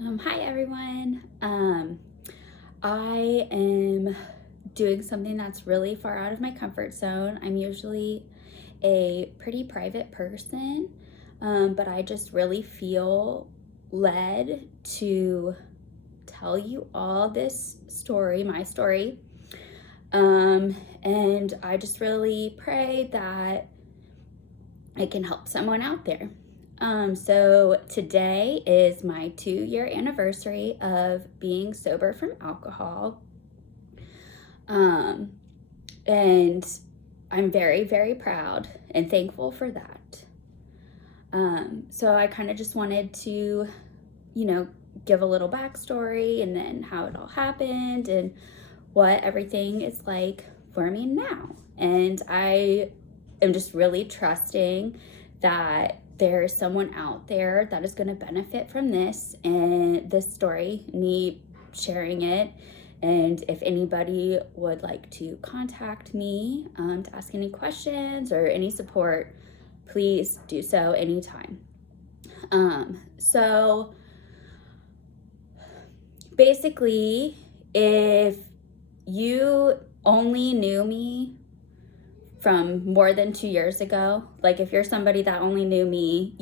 Hi everyone. I am doing something that's really far out of my comfort zone. I'm usually a pretty private person, but I just really feel led to tell you all this story, my story. And I just really pray that I can help someone out there. So today is my 2-year anniversary of being sober from alcohol. Um, and I'm very, very proud and thankful for that. So I kind of just wanted to, you know, give a little backstory and then how it all happened and what everything is like for me now. And I am just really trusting that there's someone out there that is going to benefit from this and this story, me sharing it. And if anybody would like to contact me to ask any questions or any support, please do so anytime. So basically, if you only knew me from more than 2 years ago, like if you're somebody that only knew me,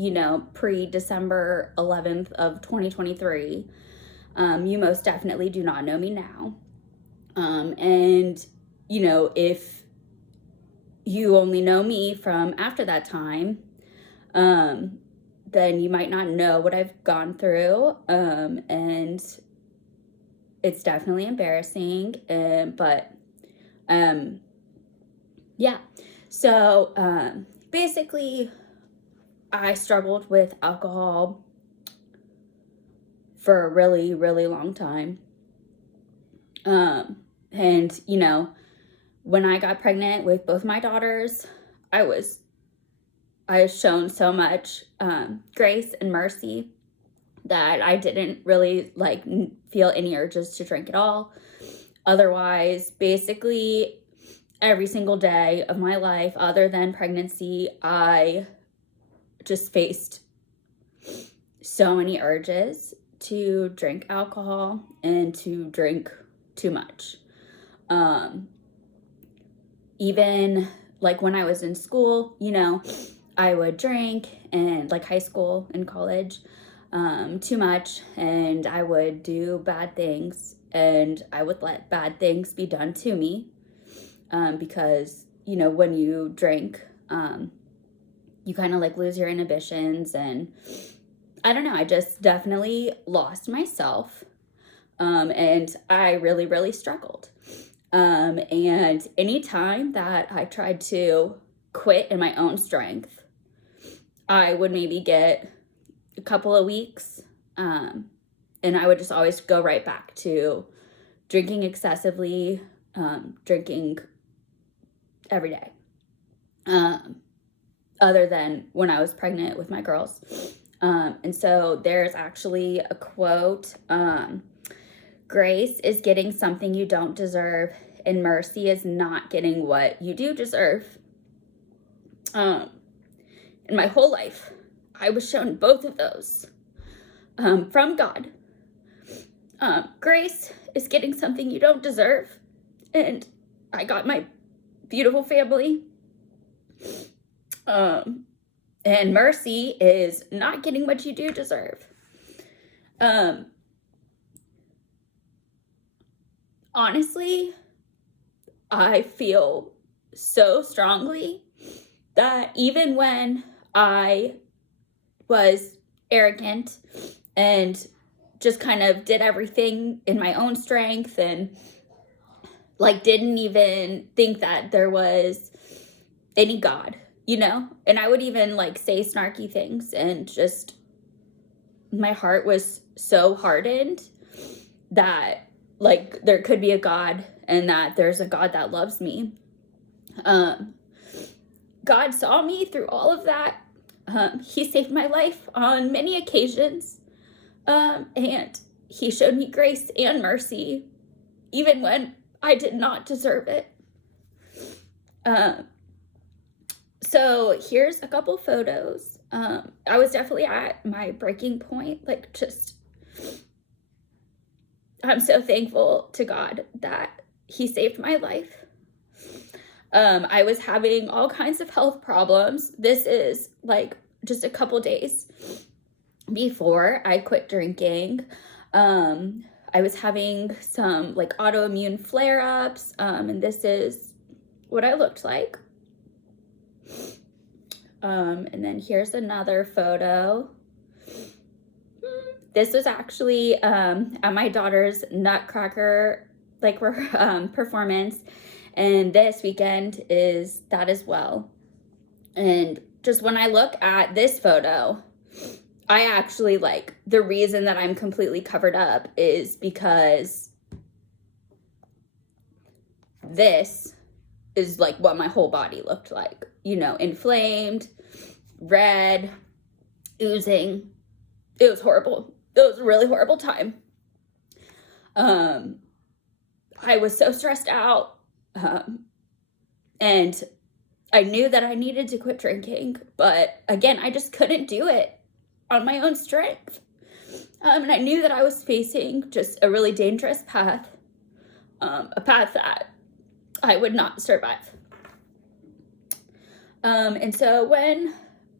pre-December 11th of 2023, you most definitely do not know me now. And, if you only know me from after that time, then you might not know what I've gone through. And it's definitely embarrassing, but yeah. So basically, I struggled with alcohol for a really, really long time. And, when I got pregnant with both my daughters, I shown so much grace and mercy that I didn't really feel any urges to drink at all. Otherwise, basically, every single day of my life, other than pregnancy, I just faced so many urges to drink alcohol and to drink too much. Even like when I was in school, I would drink, and like high school and college, too much, and I would do bad things, and I would let bad things be done to me, because when you drink, you kind of like lose your inhibitions, and I don't know, I just definitely lost myself, and I really, really struggled. And anytime that I tried to quit in my own strength, I would maybe get a couple of weeks, and I would just always go right back to drinking excessively, drinking every day, other than when I was pregnant with my girls. And so there's actually a quote, grace is getting something you don't deserve, and mercy is not getting what you do deserve. In my whole life, I was shown both of those from God. Grace is getting something you don't deserve, and I got my beautiful family. And mercy is not getting what you do deserve. Honestly, I feel so strongly that even when I was arrogant and just kind of did everything in my own strength and didn't even think that there was any God, and I would even say snarky things, and just my heart was so hardened that there could be a God, and that there's a God that loves me. God saw me through all of that. He saved my life on many occasions, and he showed me grace and mercy even when I did not deserve it. So here's a couple photos. I was definitely at my breaking point, just I'm so thankful to God that he saved my life. I was having all kinds of health problems. This is like just a couple days before I quit drinking. I was having some like autoimmune flare-ups, and this is what I looked like. And then here's another photo. This was actually at my daughter's Nutcracker performance, and this weekend is that as well. And just when I look at this photo, I actually like the reason that I'm completely covered up is because this is like what my whole body looked like, you know, inflamed, red, oozing. It was horrible. It was a really horrible time. I was so stressed out, and I knew that I needed to quit drinking, but again, I just couldn't do it on my own strength. And I knew that I was facing just a really dangerous path, a path that I would not survive. And so when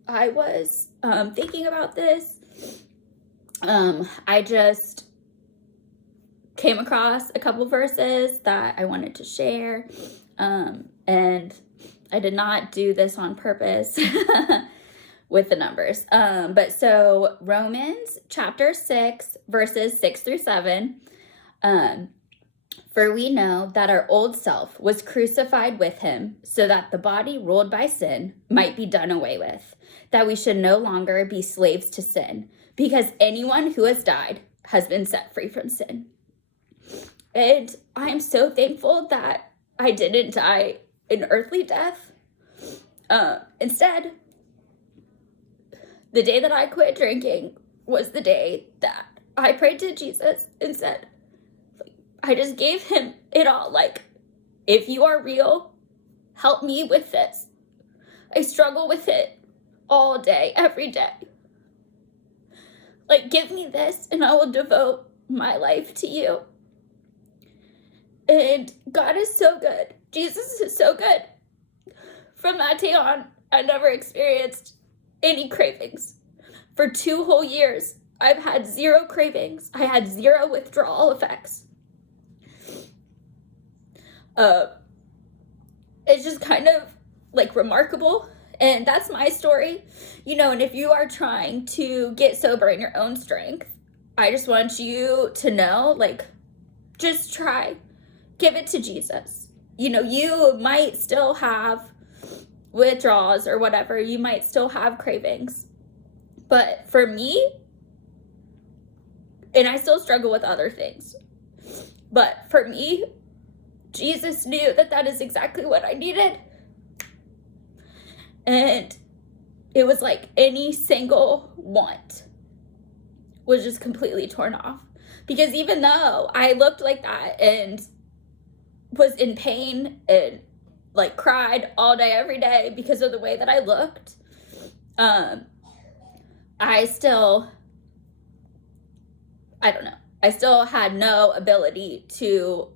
I was thinking about this, I just came across a couple verses that I wanted to share, and I did not do this on purpose with the numbers. But so Romans chapter 6, verses 6 through 7, for we know that our old self was crucified with him so that the body ruled by sin might be done away with, that we should no longer be slaves to sin, because anyone who has died has been set free from sin. And I am so thankful that I didn't die an earthly death. Instead, the day that I quit drinking was the day that I prayed to Jesus and said, I just gave him it all. Like, if you are real, help me with this. I struggle with it all day, every day. Like, give me this and I will devote my life to you. And God is so good. Jesus is so good. From that day on, I never experienced any cravings. For 2 whole years, I've had 0 cravings. I had 0 withdrawal effects. It's just kind of like remarkable. And that's my story, you know, and if you are trying to get sober in your own strength, I just want you to know, like, just try. Give it to Jesus. You know, you might still have withdrawals or whatever. You might still have cravings. But for me, and I still struggle with other things, but for me, Jesus knew that that is exactly what I needed. And it was like any single want was just completely torn off. Because even though I looked like that and was in pain and like cried all day, every day because of the way that I looked, I still had no ability to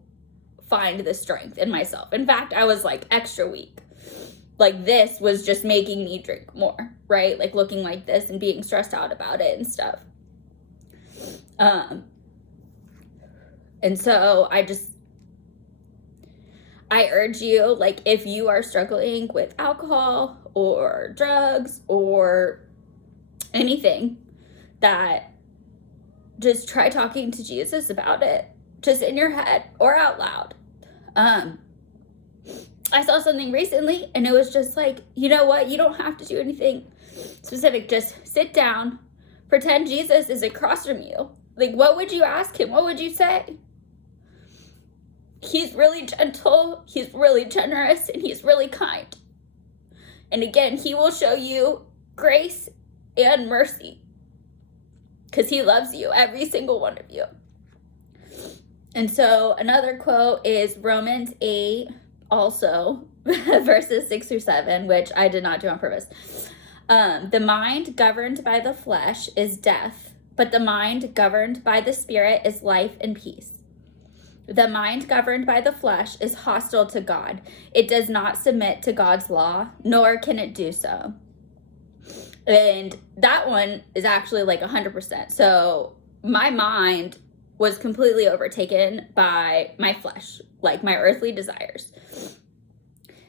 find the strength in myself. In fact, I was like extra weak. Like, this was just making me drink more, right? Like, looking like this and being stressed out about it and stuff. And so I urge you, like, if you are struggling with alcohol or drugs or anything, that just try talking to Jesus about it, just in your head or out loud. I saw something recently and it was just like, you know what? You don't have to do anything specific. Just sit down, pretend Jesus is across from you. Like, what would you ask him? What would you say? He's really gentle, he's really generous, and he's really kind. And again, he will show you grace and mercy because he loves you, every single one of you. And so another quote is Romans 8, also, verses 6 through 7, which I did not do on purpose. The mind governed by the flesh is death, But the mind governed by the Spirit is life and peace. The mind governed by the flesh is hostile to God. It does not submit to God's law, nor can it do so. And that one is actually like 100%. So my mind was completely overtaken by my flesh, like my earthly desires.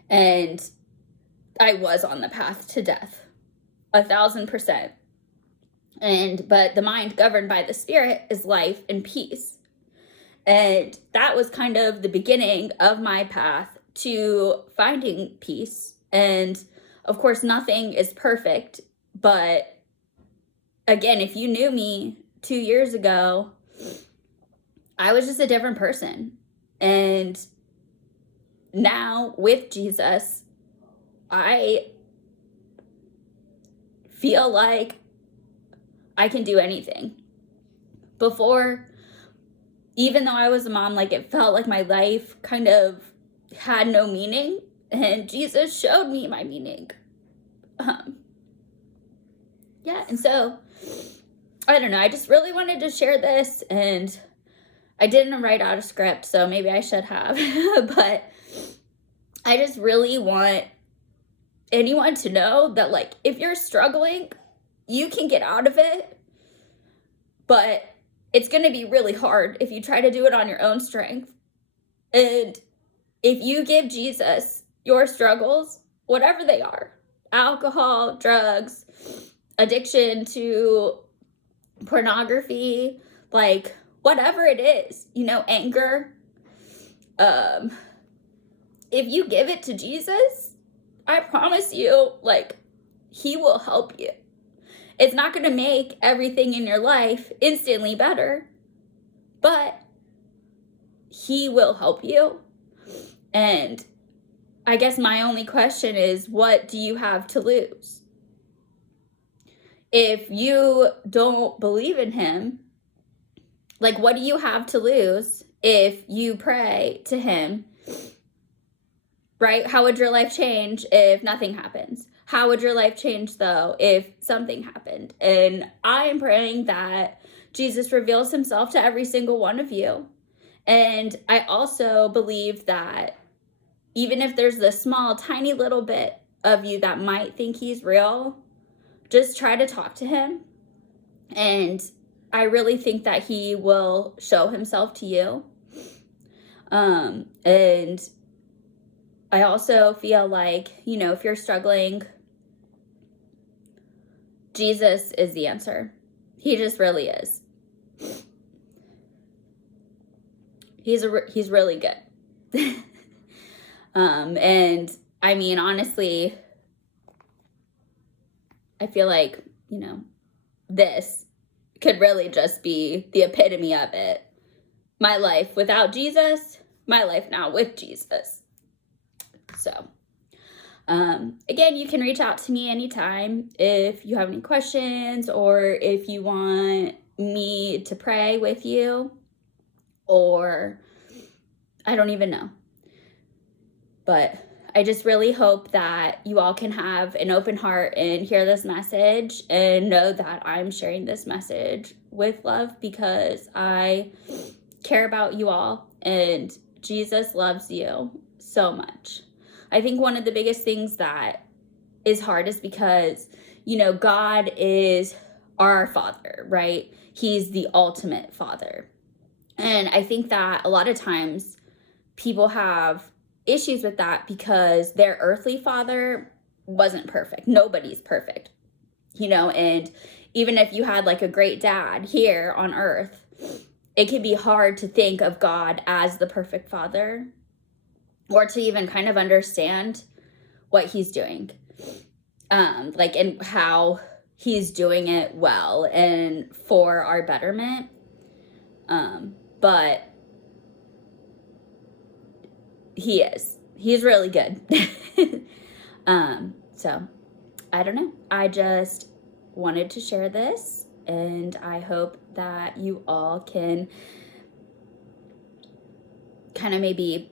And I was on the path to death, 1,000%. But the mind governed by the Spirit is life and peace. And that was kind of the beginning of my path to finding peace. And of course, nothing is perfect. But again, if you knew me 2 years ago, I was just a different person. And now with Jesus, I feel like I can do anything. Before, even though I was a mom, like it felt like my life kind of had no meaning, and Jesus showed me my meaning. And so I don't know, I just really wanted to share this, and I didn't write out a script, so maybe I should have, but I just really want anyone to know that, like, if you're struggling, you can get out of it, but it's going to be really hard if you try to do it on your own strength. And if you give Jesus your struggles, whatever they are, alcohol, drugs, addiction to pornography, like whatever it is, anger, if you give it to Jesus, I promise you, like, he will help you. It's not going to make everything in your life instantly better, but he will help you. And I guess my only question is, what do you have to lose? If you don't believe in him, like, what do you have to lose if you pray to him, right? How would your life change if nothing happens? How would your life change, though, if something happened? And I am praying that Jesus reveals himself to every single one of you. And I also believe that even if there's this small, tiny little bit of you that might think he's real, just try to talk to him. And I really think that he will show himself to you. And I also feel like, if you're struggling, Jesus is the answer. He just really is. He's really good. And I mean, honestly, I feel like, this could really just be the epitome of it. My life without Jesus, my life now with Jesus. So, again, you can reach out to me anytime if you have any questions, or if you want me to pray with you, or I don't even know. But I just really hope that you all can have an open heart and hear this message and know that I'm sharing this message with love, because I care about you all and Jesus loves you so much. I think one of the biggest things that is hard is because, God is our Father, right? He's the ultimate Father. And I think that a lot of times people have issues with that because their earthly father wasn't perfect. Nobody's perfect, and even if you had like a great dad here on earth, it can be hard to think of God as the perfect father, or to even kind of understand what he's doing, and how he's doing it well and for our betterment. But he's really good. So I don't know. I just wanted to share this, and I hope that you all can kind of maybe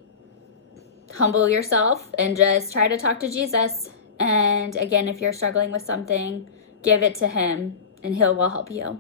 humble yourself and just try to talk to Jesus. And again, if you're struggling with something, give it to him and he will help you.